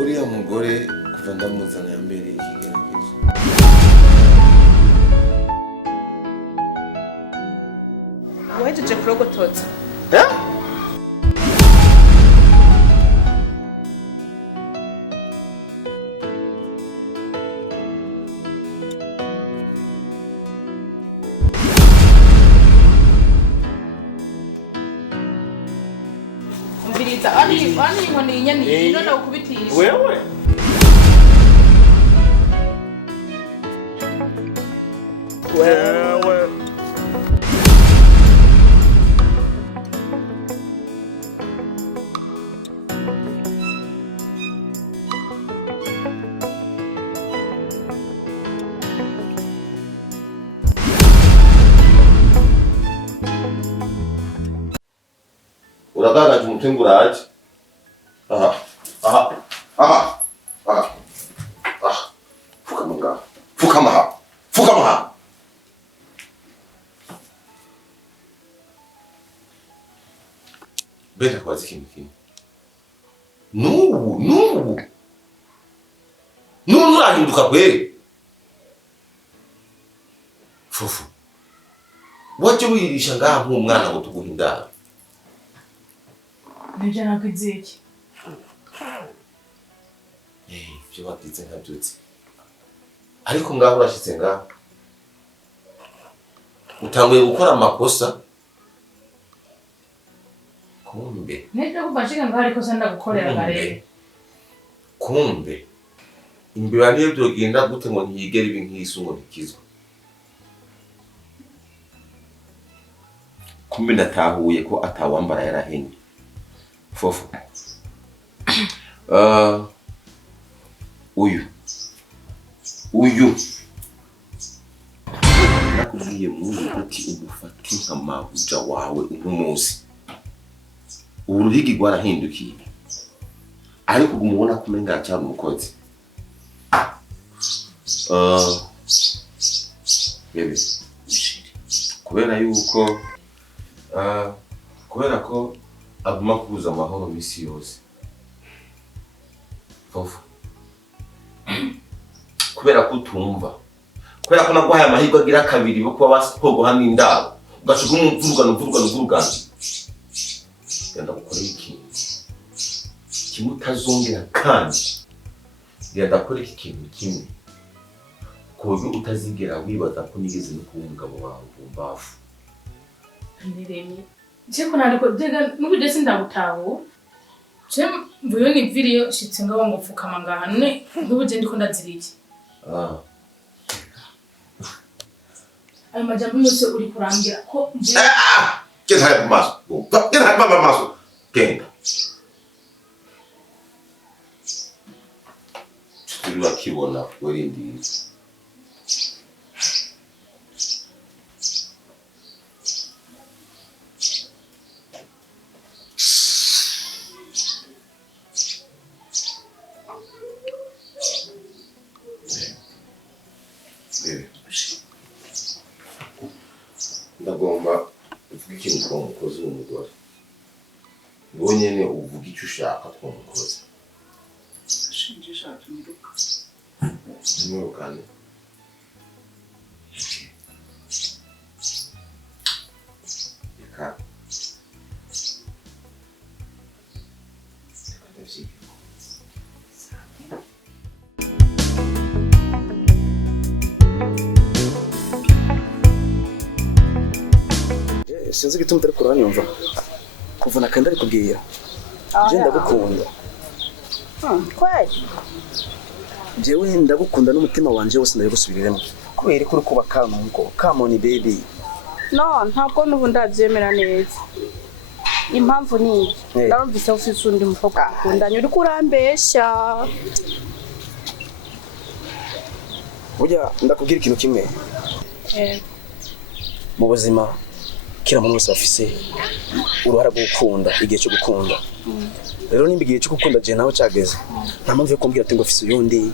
uriya mugore kuva ndamuzana yambere ikigeragezo. Wahejeje kurogototsa? Umviriza, ani inkoni inyani inona ukubitisha. Wewe? Wewe. Uragagaje umutengura aje. Aha. Fukama. Beta kwazi kimiki. Nubu urahinduka kweli. Fufu. Waje wirisha ngaha nk'umwana ngo tuguhindara. Nibyo nakwiziki. Byo batitse nkabyutse. Ariko ngaho urashitse ngaho. Utanguye gukora amakosa. Kumbe. Nenda kubashika ngaho ariko sanda gukorera garebe. Kumbe. Imbere niyo byogenda gute ngo ntiyigere ibi nk'isungo bikizwa. Kumbe ndatahuye ko atawambara yarahenye. Fofu. Uyu. Nakubwiye muri uti ubufate nk'amabuja wawe nk'umuzi. Ururigi rwarahindukiye. Ariko umubona kumenga cyane umukozi. Bebe. Kubera ko aguma kubuza amahoro misi yose. Fofu. Kubera ko utumva. Kubera ko naguhaye amahirwe agira kabiri yo kuba baskogo hano indaro. Ugashuka umvurugano. Genda gukora ikintu. Kimutazongera kandi. Ndakora iki kintu kimwe. Kuburyo utazigera wibaza ko nigeze no kuba umugabo wawe umbafu. Niremye. Cheko nariko dega nubuje sindagutaho. Mvuyo ni video shitse ngaho ngo pfukama ngaha none nubuje ndiko ndaziriki. Ayo majambo yose uri kurambira ko mvuye. Genda hapa maso. Genda. Turi bakibona werindi. Ndagomba uvuga ikintu ku mukozi w'umugore. Ngo nyene uvuga icyo ushaka ku mukozi. Shinjisha tumuruka. Tumurukane. Eka. Sinzi gituma utari kuranyumva. Kuva nakanda ari kubwira. Je ndagukunda. Kweli. Jewe ndagukunda n'umutima wanje wose ndabigusubiriremo. Kubera ko urukuba kamoni baby. No, ntabwo nubu ndabyemera neza. Impamvu ni narumvise ufite undi mukobwa ukundanye uri kurambeshya. Burya ndakubwira ikintu kimwe. Mu buzima kira muntu wese afise uruhara rwo gukunda igihe cyo gukunda. Rero nimba igihe cyo gukunda je nawe cyageze. Nta mpamvu yo kumbwira ati ngo afise uyundi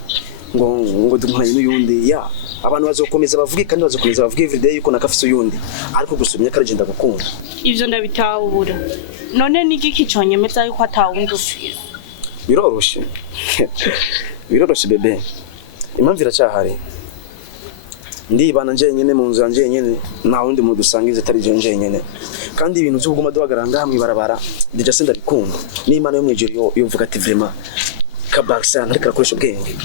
ngo dunkanye n'uyundi ya abantu bazokomeza bavuge kandi bazokomeza bavuge every day yuko nakafise uyundi ariko gusumye kare je ndagukunda. Ivyo ndabitahura. None nigiki cyonyemeza yuko atawundi ufise. biroroshe biroroshe bebe impamvu iracyahari ndibana njenyene mu nzu yanje nyene nta wundi mu dusangize atari je njenyene kandi ibintu byo kuguma duhagaranga hamwe barabara deja senda bikunda n'Imana yo mwijuru yovuga ati vraiment kabaksan ariko akoresha ubwenge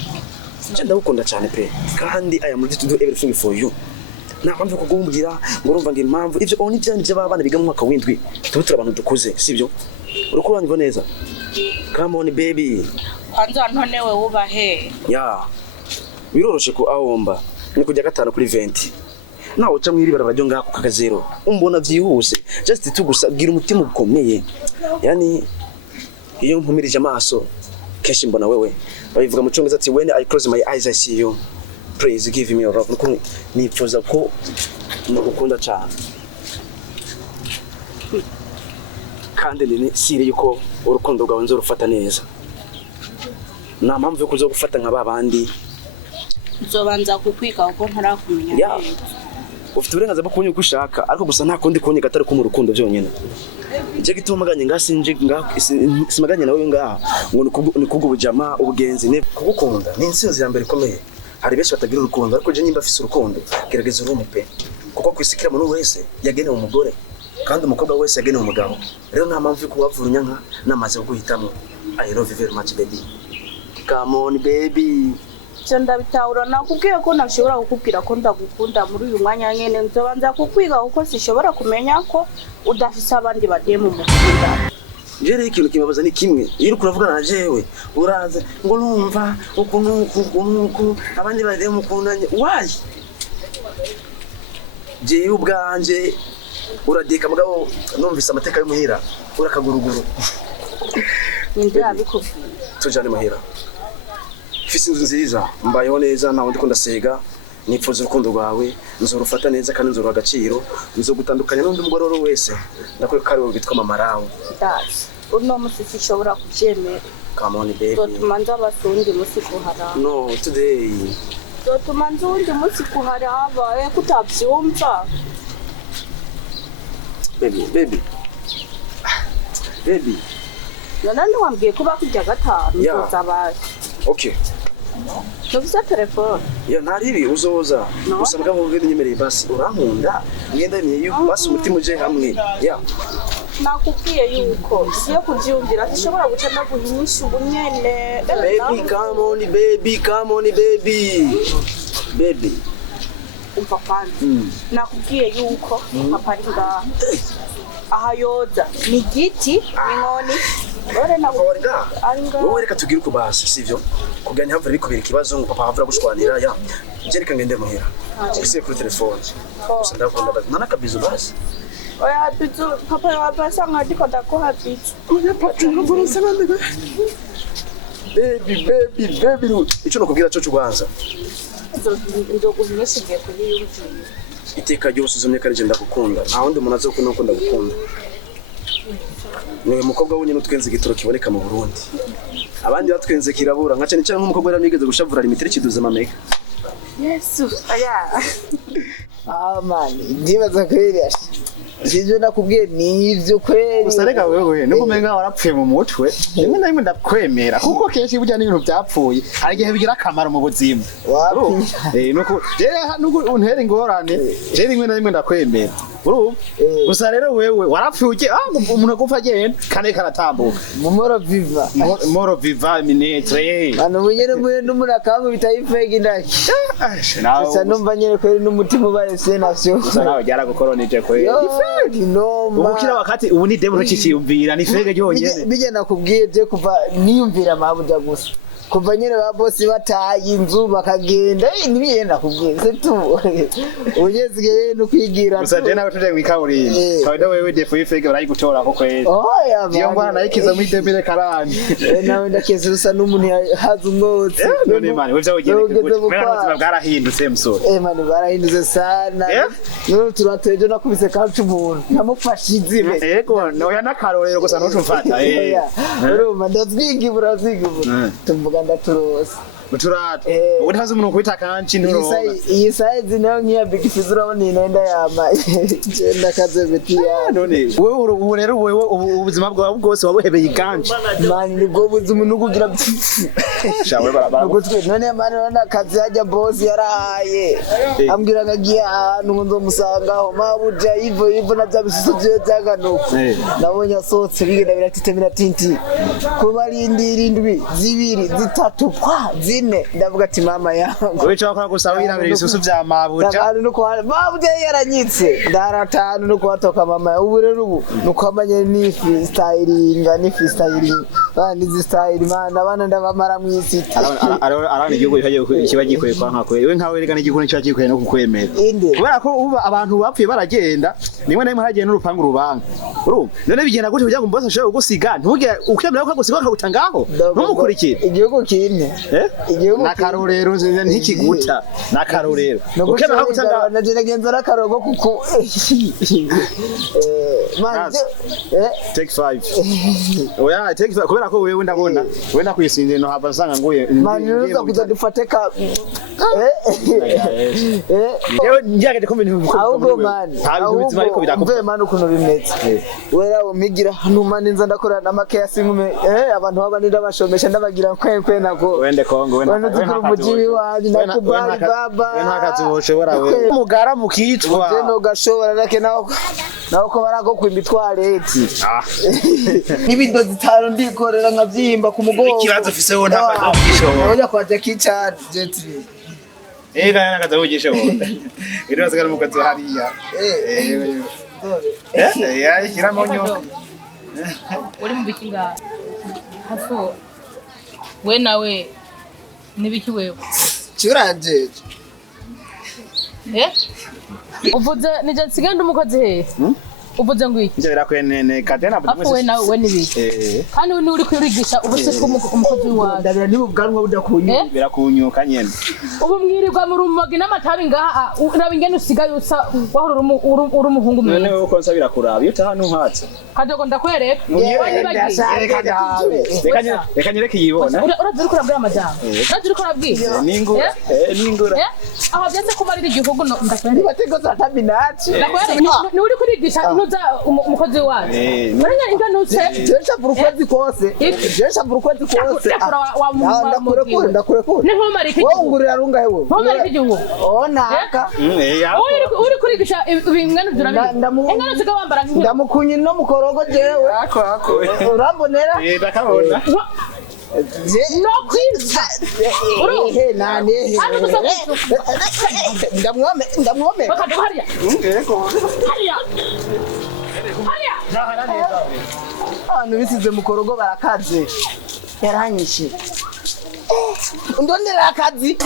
je ndagukunda cyane pe kandi I am ready to do everything for you nakwamve kugumbira ngo urumva ngo impamvu ivyo oni byanje babana biga mu mwaka w'indwi tubutura abantu dukuze sivyo urukuru wanyu neza come on baby kwanza ntone we ubahe ya biroroshe ko ahomba ni kujya gatano kuri 20 nawe uca mwiri barabajyo ngako kakazero umbona vyihuse just tugusagira umutima ukomeye yani iyo mpumirije amaso keshi mbona wewe babivuga mu cyongereza ati when I close my eyes I see you please give me your love nuko nipfuza ko ndagukunda cyane kandi ni sire yuko urukundo rwawe nzorufata neza nta mpamvu yo kuzo gufata nka babandi nzobanza kukwika uko ntarakumenya ya ufite uburenganzira bwo kunywa uko ushaka ariko gusa nta kundi kunywa gatari ko mu rukundo byonyine je gituma maganye ngasinje simaganye nawe ngaha ngo ni kubwo ubujama ubugenzi ne kugukunda ni insinzi ya mbere ikomeye hari benshi batagira urukundo ariko je nyimba afise urukundo gerageza urume pe kuko kwisikira umuntu wese yagenewe umugore kandi umukobwa wese yagenewe umugabo rero nta mpamvu yo kubavurunya nka namaze guhitamo I love you very much baby come on baby Chanda bitahura nakubwiye ko nashobora kukubwira ko ndagukunda muri uyu mwanya nyene nzobanza kukwiga kuko sishobora kumenya ko udafise abandi bagiye mu mukunda jere ikintu kibabaza ni kimwe iyo kuravugana na jewe uraza ngo numva ukuntu abandi bagiye mukundanye why je ubwanje uradeka mugabo numvise amateka y'umuhira urakaguruguru ninde abikubwiye tujane muhira fisi nziza mbayeho neza nawe ndiko ndasega nipfuza urukundo rwawe nzorufata neza kandi nzoro agaciro nzogutandukanya n'undi mugore wese ndakwe kari bitwa mama rawe uno musiki shobora kubyemera come on baby tumanza basundi musiko hara no today tumanza undi musiko hara aba kutabyumva baby none wambwiye kuba kujya gatanu nzozabaye okay Tuvisa telefone. Ya ntaribi uzoza. Usabwa mu bindi nyemereye basi urankunda. Ngenda niye yuko basi umutima uje hamwe. Ya. Nakubwiye yuko siyo kubyumvira tishobora guca no guhinyisha ubunyene. Baby come on baby. Baby. Umva kandi. Nakubwiye yuko papa ringa. Aha yoza ni giti inkoni. Ore nakuringa. Wowe reka tugire uko basi sivyo. Kuganya havura bikubera ikibazo ngo papa havura gushwanira ya. Jereka ngende muhira. Ese kuri telefone. Gusa ndakunda nana kabizo basi. Oya tutu papa wapasa ngadiko dakoha pichu. Oya papa ngoro sanande. Baby. Ico nakubwira cyo cubanza. Ndogunyeshigiye kuri yuzu. Iteka ryose uzumye kari je ndagukunda. Nta wundi umuntu azokunda ko ndagukunda. Niwe mukobwa w'unyene utwenze igitoro kiboneka mu Burundi. Abandi batwenze kirabura nka cyane cyane nk'umukobwa yaramigeze gushavura limitire kiduze mamega. Yesu aya. Man, ndibaza kweli Sije nakubwiye nivyo kweli. Usareka wewe nukumenga warapfuye mu mutwe. Rimwe na rimwe ndakwemera kuko kenshi burya n'ibintu byapfuye hari gihe bigira akamaro mu buzima. Wapi? Nuko nuko untera ingorane. Je rimwe na rimwe ndakwemera. Uru gusa rero wewe warapfuye umuntu agupfa agenda kane karatambuka. Moro viva minetre. Bano bunyere mwe n'umurakamwe bitayifege ndaki. Gusa numva nyere kweli n'umutima ubaye senasyo. Gusa nawe byara gukoronije kweli. Ubukira wakati ubu ni demo ntukikiyumvira ni fege ryonyene. Bije nakubwiye je kuva niyumvira mabuja gusa. Kuva nyene ba boss bataye inzu bakagenda nibiye nakubwiye se tu. Ugezige no kwigira. Gusa je nawe tuje mwikaburimbi. Kawe wewe defo yifege barayigutora ko kweli. Oya bana. Iyo ngwana nayikiza muri debile karani. Nawe ndakeze rusa n'umuntu haza umwotsi. None mani wevya ugende. Mera bwarahindutse musore. Mani barahindutse sana. None turateje nakubise kancu umuntu. Namufashize. Yego noya nakarorero gusa ntutumfata. Urumva ndazwigibura. Tumvuga ndaturose. Uturato. Ubu ntazi umuntu kwita kanci nturonka. Iyi size nayo nkiya big fish urabona inenda yama. Genda kaze betiya. None wewe ubu rero wewe ubuzima bwawe bwose wabuhebeye iganci. Man nibwo buzima nukugira. Shawe barabara. None man urabona kazi yajya boss yarahaye. Ambwira ngagiye ahantu ngo nzomusangaho mabuja ivo na byabisusu byo byaganuka. Nabonye asotse bigenda biratitemira tinti. Kuba rindi indwi zibiri zitatu kwa zine ndavuga ati mama yangu wewe cyakora gusa wirabira ibisusu bya mabuja ndakari nuko mabuja yaranyitse ndaratanu nuko watoka mama ubu rero ubu nuko amanye ni freestyling bandi style man abana ndabamara mu isi arana igihugu kiba gikwiye kwa nkako wewe nkawe rega n'igikuru cyo gikwiye no kukwemera kubera ko ubu abantu bapfuye baragenda nimwe nayo haragiye n'urupangu rubanga urumva none bigenda gute kugira ngo mbose ashobora gusiga ntuge ukemera ko gusiga akagutangaho numukurikira igihugu kine igihugu nakarorero ntikiguta nakarorero ukemera ko gutanga nagenza nakarogo kuko man take 5 oya take 5 kubera ko wewe ndabona wenda kwisinze no hava sanga nguye man nuza kuza dufateka yewe njyagete ko ibintu bikora ahubwo man ubuzima ariko birakomeye man ukuntu bimeze wera umigira hano man nza ndakora namake yasingume abantu babandi ndabashomesha ndabagira kwe nako wende kongo wenda tukuru mujiwi wanyu nakubali baba we ntakazi woshobora we umugara mukitwa no gashobora nake nawo ko barago kwimbitware eti nibido zitaro ndikorera nkabyimba ku mugongo ikibazo fise wo ntakazi woshobora oya kwaje kicha jetri ega nakazi woshobora iro zagara mukazi hariya ya kiramonyo uri mu bikinga hafo we nawe nibiki wewe cyuranje uvuze nije nsiganda umukozi he uvuze ngo iki nje birakwene kadena afu we nawe we nibiki kandi we uri kurigisha ubuse ko umukozi wawe ndabira niba ubwanwa budakunyu birakunyuka nyene ubu mwirirwa mu rumogi n'amatabi ngaha urabingene usigaye usa wahora uri umuhungu mwe none uko nsabira kuraba iyo tahanu nhatse kadogo ndakwereka reka nyereke yibona urazi uko urabwira amajambo urazi uko urabwira ningura aho byase kumarira igihugu ndakwereka nibatego za tabinati ndakwereka ni uri kurigisha nuza umukozi wawe uranya inga nutse jesha burukwezi kose ndakurekura ni nko marika wowe ngurira runga hewe nko marika igihugu onaka uri kurigisha ibingana byurabira ingana siga wambara nk'inka ndamukunyi no mukorogo jewe ako urambonera ndakabona no kwiza nane ndamwome bakado hariya abantu bisize mukorogo barakaze yaranyishe undondera akazi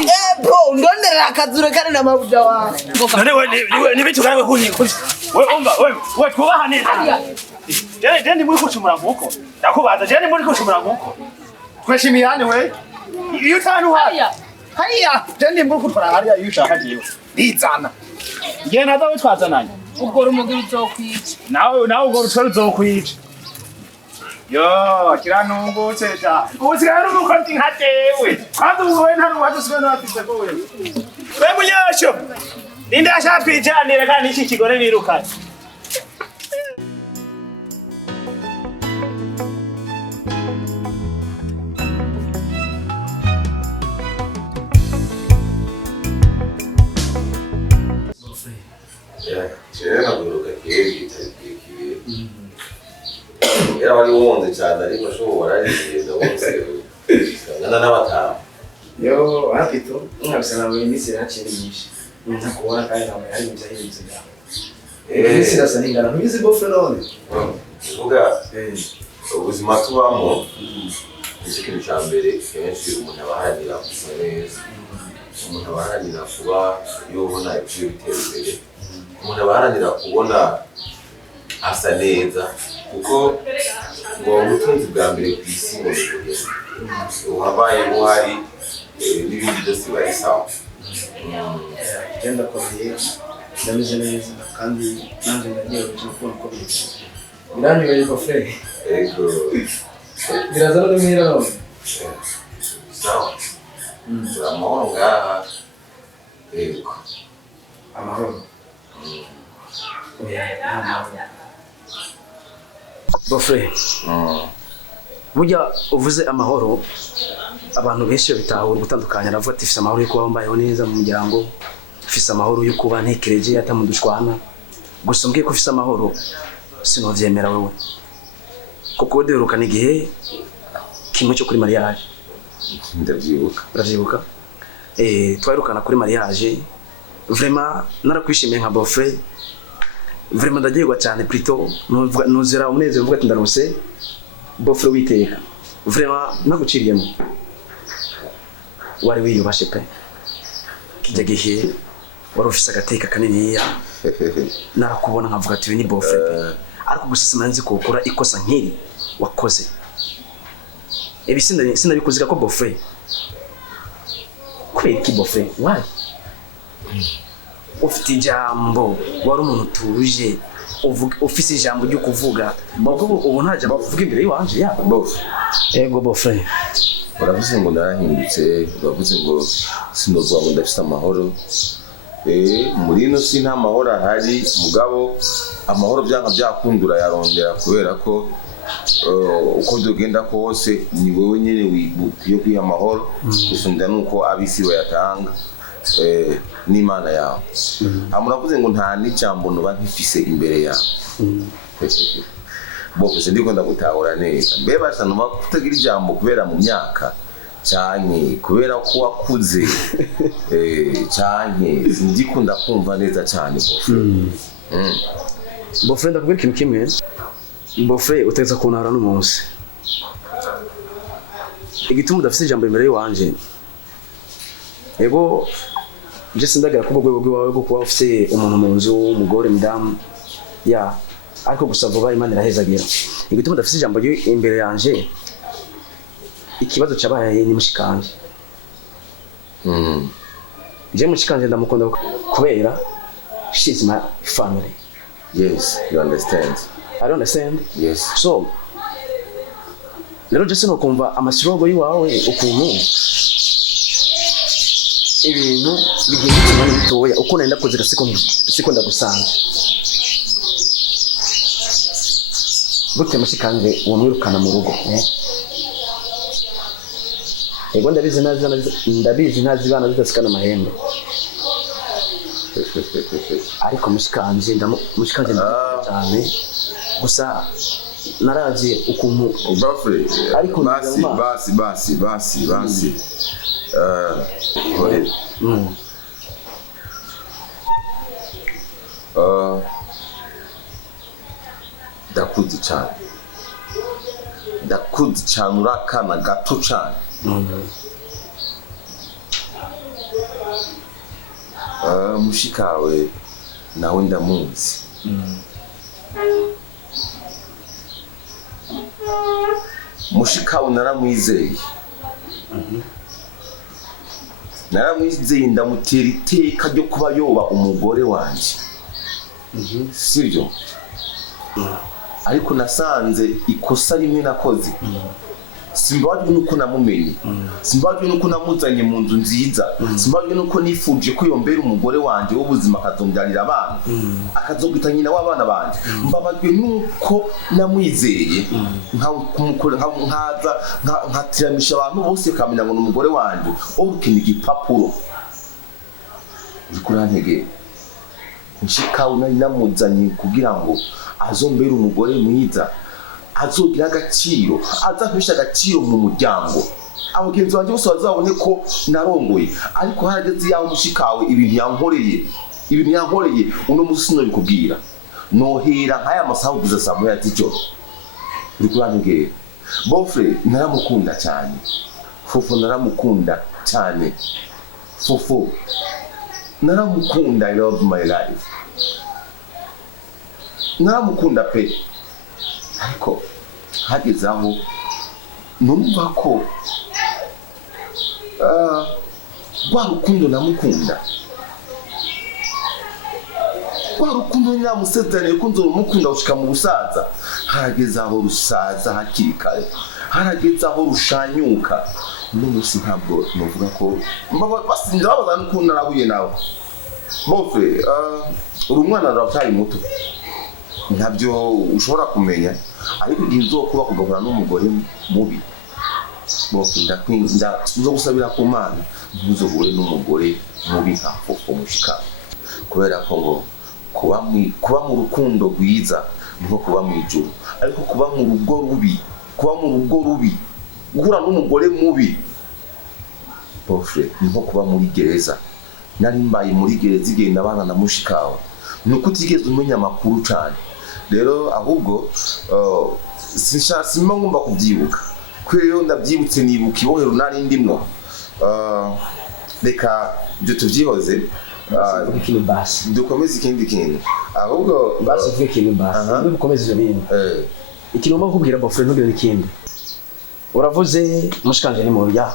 bro undondera akazi urekane na mabuja wawe none we nibitu karawe kunyikuzi we twubaha neza jeni muri kucumura nkuko ndakubaza jeni muri kucumura nkuko tweshimiyane we iyo tanu hariya jeni muri kutwara hariya iyo ushaka jiwe nizana ngiye naza we twazananye ubwo rumogi ruzokwica nawe ubwo rutwa ruzokwica yo kiranungutse sha usigaye n'umukozi nka jewe kandi ubu nta n'uwaje usigaye n'uwafise ko we munyosho ninde ashaka kwicanira kandi iki kigore birukanye era wari wonze cyane ariko ashobora arigenda wose ngana n'abatamu yo hapito nkabisa nawe iminsi yakiri nyinshi ntakubona kandi nawe ari mu cyahinze yawe iminsi irasa n'ingana ntubizi gofre none uvuga ubuzima tubamo nicyo kintu cya mbere kenshi umuntu abaharanira gusa neza umuntu abaharanira kuba yobona ibyo bitera imbere umuntu abaharanira kubona asa neza kuko ngo ubutunzi bwa mbere ku isi ngo ni uhabaye buhari n'ibindi byose bari sawa genda komeye ndameze neza kandi nanjye ndagiye kubona ko biranyuye gofre ego biraza no mwira none sawa amahoro ngaha yego amahoro bofre burya uvuze amahoro abantu benshi bitahura gutandukanya aravuga ati fise amahoro yo kuba mbayeho neza mu muryango fise amahoro yo kuba ntekereje atamudushwana gusa mbwiye ko fise amahoro sinovyemera wewe kuko duherukana igihe kimwe cyo kuri mariage ndavyibuka uravyibuka twarukana kuri mariage vraiment narakwishimiye nka bofre vraiment ndagirwa cyane plutôt nuzira umunezero mvuga ati ndarose bofre witeka vraiment naguciriyemo wari wiyubashe pe kijya gihe wari ufise agateka kaniniya narakubona nkavuga ati ni bofre ariko gusa simanzi ko ukora ikosa nkiri wakoze ebi sinabikuzira ko bofre kubera iki bofre why ufite ijambo wari umuntu tuje ufise ijambo ryo kuvuga ubu nta jambo uvuga imbere yiwanje ya bof ego bofre uravuze ngo narahindutse uravuze ngo sinozwa ngo ndafite amahoro muri ino si nta mahoro ahari mugabo amahoro byanka byakundura yarondera kubera ko uko byogenda kose ni wewe nyene wibukiye kwiha amahoro gusumvya nuko abisi bayatanga n'Imana yawe amuravuze ngo nta n'ijambo noba nkifise imbere yawe bose ndiko ndagutahura neza mbe basanuma kutagira ijambo kubera mu myaka cyane kubera ko wakuze cyane ndikunda kumva neza cyane bofre ndakubwira ikintu kimwe bofre uteza kunara n'umunsi igituma udafite ijambo imbere yiwanje ego je sindagira ko bwo bwawe bwo kuba ufite umuntu mu nzu umugore mudamu ya ariko gusa vuba Imana irahezagira igituma udafite ijambo imbere yanje ikibazo cyabaye ni mushikanje je mushikanje ndamukunda kubera she is my family. Yes, you understand. I don't understand. Yes. So lero je sino kumva amasirogo yiwawe ukuntu ibintu bigenda cyane bitoya uko nenda kuzira siko ndagusanga gute mushikanje uwo mwirukana mu rugo ego ndabizi ntazibana zidasikana amahembe ariko mushikanje cyane gusa naraje ukuntu ariko basi ndakuzi cyane urakana gato cyane mushikawe nawe ndamuzi mushikawe naramwizeye ndamutera iteka ryo kuba yoba umugore wanje sibyo ariko nasanze ikosa rimwe nakoze simbajwe nuko namumenye simbajwe nuko namuzanye mu nzu nziza simbajwe nuko nifuje ko yombera umugore wanje w'ubuzima akazombyarira abana akazogita nyina w'abana banje mbabajwe nuko namwizeye nkatiramisha abantu bose kamenya ngo n'umugore wanje ubukini igipapuro zikurantege nshikawe nari namuzanye kugira ngo azombera umugore mwiza azogira agaciro azafisha agaciro mu muryango abagenzi banje bose bazabone ko narongoye ariko harageze yaho mushikawe ibintu yankoreye uno musi no bikubwira nohera nkaya masaho guza samuye atijo ndikurangere bofre naramukunda cyane fufu naramukunda cyane fufu naramukunda I love my life naramukunda pe ariko hageze aho numva ko rwa rukundo namukunda rwa rukundo namusezeranye ko nzomukunda gushika mu busaza hageze aho rusaza hakiri kare harageze aho rushanyuka uno munsi ntabwo novuga ko basinze babaza n'ukuntu narahuye nawe bofe uri umwana uracyari muto ntabyo ushobora kumenya ariko igihe uzokuba kugahura n'umugore mubi bofe ndakwinda uzo gusabira ku Mana ntuzohure n'umugore mubi nka fofo mushika kubera ko ngo kuba mu rukundo rwiza niko kuba mu ijuru ariko kuba mu rugo rubi guhura n'umugore mubi bofe niko kuba muri gereza nari mbaye muri gereza igenda abana na mushikawe nuko utigeze umenya amakuru cyane rero ahubwo simba ngomba kubyibuka kwero ndabyibutse nibuka ibohero nari ndimwo reka ibyo tuvyihoze dukomeze ikindi kintu ahubwo basi vuga ikintu basi dukomeze ibyo bintu ikintu ngomba kukubwira bofe ntugire n'ikindi uravuze mushikanje ni mu ya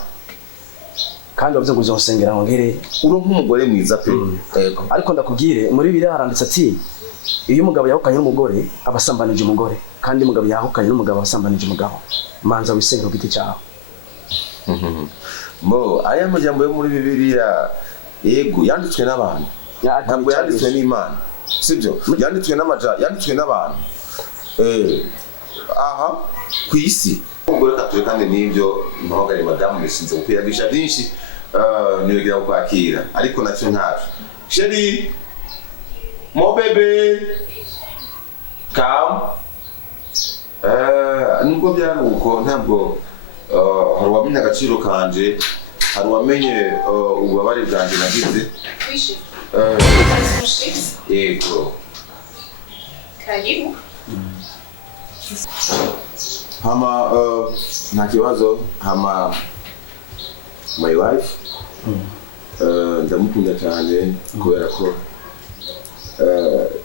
kandi wavuze ngo uzosengera ngere uri nk'umugore mwiza pe ariko ndakubwire muri biri haranditse ati iyo umugabo yahukanye n'umugore abasambanije umugore kandi umugabo yahukanye n'umugabo abasambanije umugabo manza wisengera ku giti cyawe mo aya majambo yo muri Bibiliya yego yanditswe n'abantu ntabwo yanditswe n'Imana sibyo yanditswe n'abantu aha ku isi umugore katuye kandi n'ibyo mpamagare madamu nishinze kuyagisha byinshi nibagira kwakira ariko nacyo ntabyo sheri mo bebe kam nubwo byari uko ntabwo hari uwamenye agaciro kanje hari uwamenye ububabare bwanjye nagize yego karibu hama nta kibazo hama my wife ndamukunda cyane kubera ko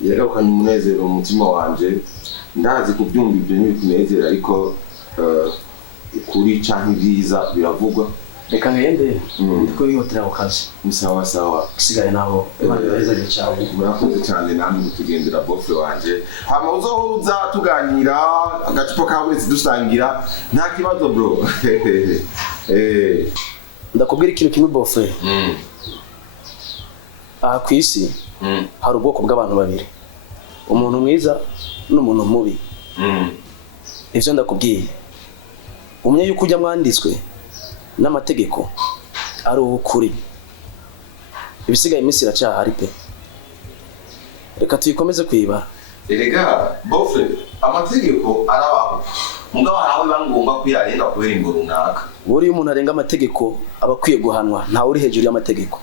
yagarukanye umunezero mu mutima wanje ndazi kubyumva ibyo ntibikunezera ariko ukuri canke ibyiza biravugwa reka ngende kuri hoteli aho kazi ni sawa sawa usigaye nabo Imana ibahezagire cyane murakoze cyane namwe tugendera bofe wanje hama uzohuza tuganira agacupa kabonetse dusangira nta kibazo bro ndakubwira ikintu kimwe bofe aha ku isi hari ubwoko bw'abantu babiri umuntu mwiza n'umuntu mubi ivyo ndakubwiye umwe yuko ujya mwanditswe n'amategeko ari ukuri ibisigaye iminsi iracyahari pe reka tuyikomeze kwibara erega bofe amategeko arabaho mugabo harawe bangomba kwiyarenga kubera ingo runaka buriya umuntu arenga amategeko aba akwiye guhanwa ntawe uri hejuru y'amategeko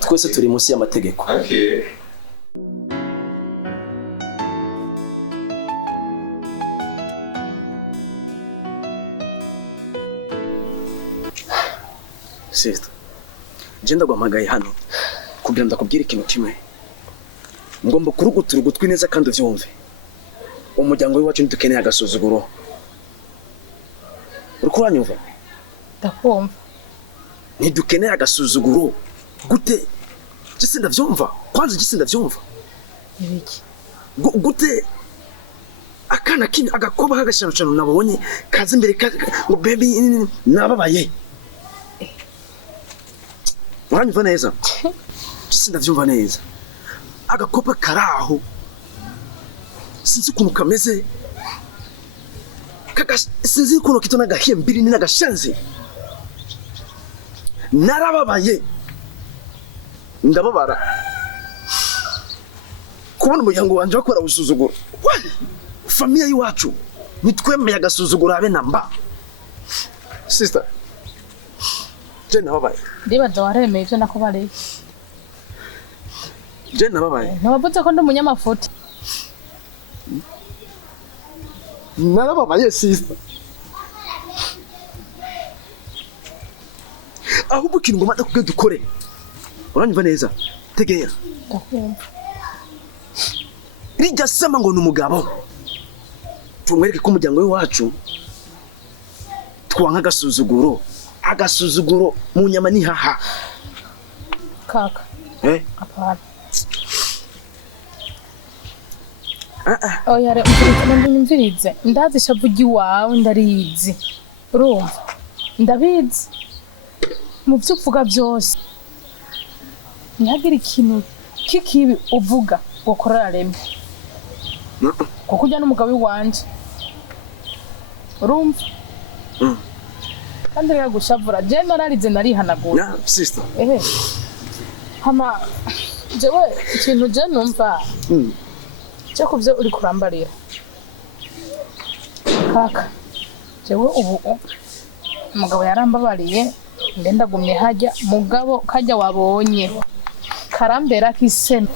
twese turi munsi y'amategeko okay sister genda guhamagaye hano kugira ndakubwira ikintu kimwe ngomba kurugutura ugutwi neza kandi uvyumve umuryango w'iwacu ntidukeneye agasuzuguro uriko uranyumva ndakumva ntidukeneye agasuzuguro gute gise ndavyumva kwanza gise ndavyumva ibiki gute akana kini agakoba kagashanushano nabonye kaza imbere ngo baby nababaye uranyumva neza gise ndavyumva neza agakopa karaho sinzi ukuntu kameze sinzi ukuntu kito n'agahembiri ni n'agashanze narababaye ndababara kubona umuryango wanje bakora usuzuguro famiye y'iwacu nitwemeye agasuzuguro habe namba sister je nababaye ndibaza waremeye ivyo nakubareye je nababaye ntiwavuze ko ndi umunyamafuti narababaye sister ahubwo ikintu ngomba ndakubwiye dukore uranyumva neza tegera ndakumva rijya sema ngo ni umugabo tumwereke ko umuryango w'iwacu twanka agasuzuguro mu nyama ni haha kaka apana oya re umvirize ndazi ishavu ry'iwawe ndarizi urumva ndabizi mu byo uvuga byose ntihagire ikintu kikibi uvuga gukorera Remy kuko ujya n'umugabo w'iwanje urumva kandi rero gushavura je nararize narihanagura sister hama jewe ikintu je numva je kuvyo uri kurambarira kaka jewe ubu umugabo yarambabariye ngenda gumye hajya mugabo kajya wabonye karambera kisema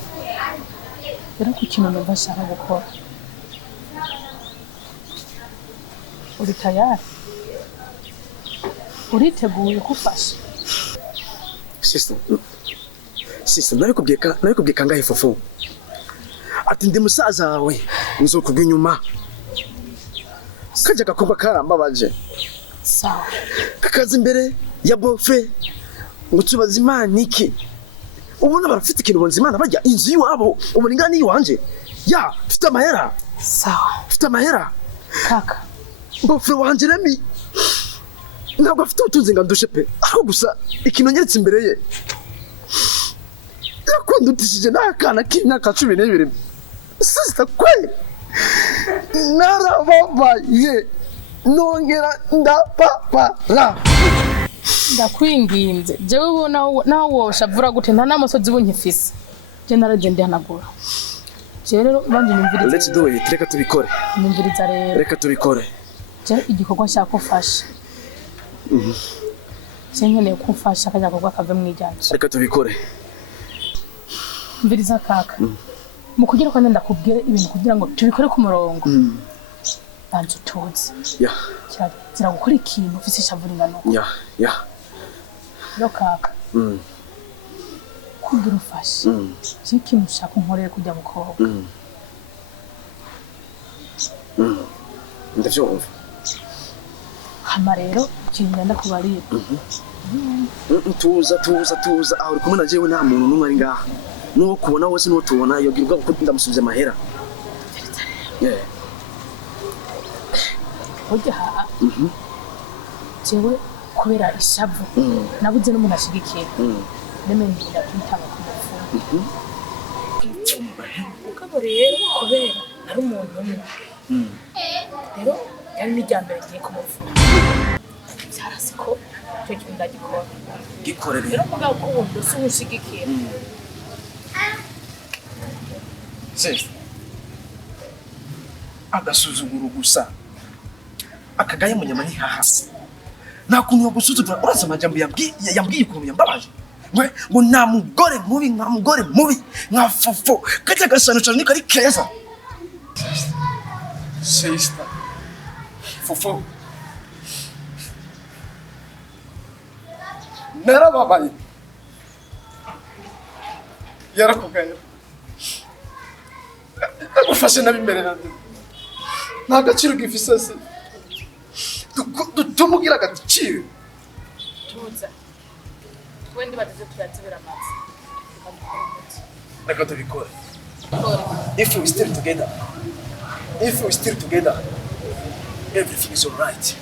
rero ku kintu numva shaka gukora uri tayari uriteguye kufasha sister narikubwiye kangahe fofo ati ndi musaza wawe nzokugwa inyuma kajya gakomba karambabaje sawa kakaza imbere ya bofe ngo tubaze Imana iki ubona barafite ikintu bonza Imana bajya inzu yiwabo ubona ingana yiwanje ya mfite amahera sawa mfite amahera kaka bofe wanje Remy ntabwo afite ubutunzi ngo ndushe pe aho gusa ikintu nyeretse imbere ye yakundutishije n'akana k'imyaka 12 sister kwe narababaye nongera ndapapara ndakwinginze jewe ubona naho woshavura gute nta namusozi bunkifise je naragende hanagura je rero banje nyumviriza let's do it reka tubikore nyumviriza rero reka tubikore je igikorwa cyako fasha nkeneye kumfasha kajya kugwa kave mwijyanje reka tubikore mbiriza kaka mu kugira ko ndenda kubwira ibintu kugira ngo tubikore ku murongo bantu tuzi ya kira gukora ikintu ufise ishavura ingano ya yo kaka kugira ufashe ikintu ushaka unkorere kujya mukobwa ndavyumva hama rero ikintu ngenda kubarira tuza aho uri kumwe na jewe nta muntu n'umwe ari ngaha nuwo kubona wese nuwo tubona yogirwa kuko ndamusubiza amahera ujya jewe kubera ishavu nabuze n'umuntu ashigikiye nemeye ngira kwitanga ku mufu ukabo rero kubera ari umuntu umwe rero yari n'ijyambere ngiye kumuvura byarasi ko icyo kintu ndagikora gikorere rero mugabo ko ubundi si umushigikiye agasuzuguro gusa akagaye munyama ni hahasi nta kuntu wagusuzugura uraza amajambo yambwiye ukuntu yambabaje ngo nta mugore mubi nka fofo kajya gasano cyane kari keza sister fofo narababaye yarakugaya agufashe nabi imbere nanjye nta gaciro gifise se tumugira agaciro tuza wendi bateze turazibira amazi reka tubikore if we still together everything is all right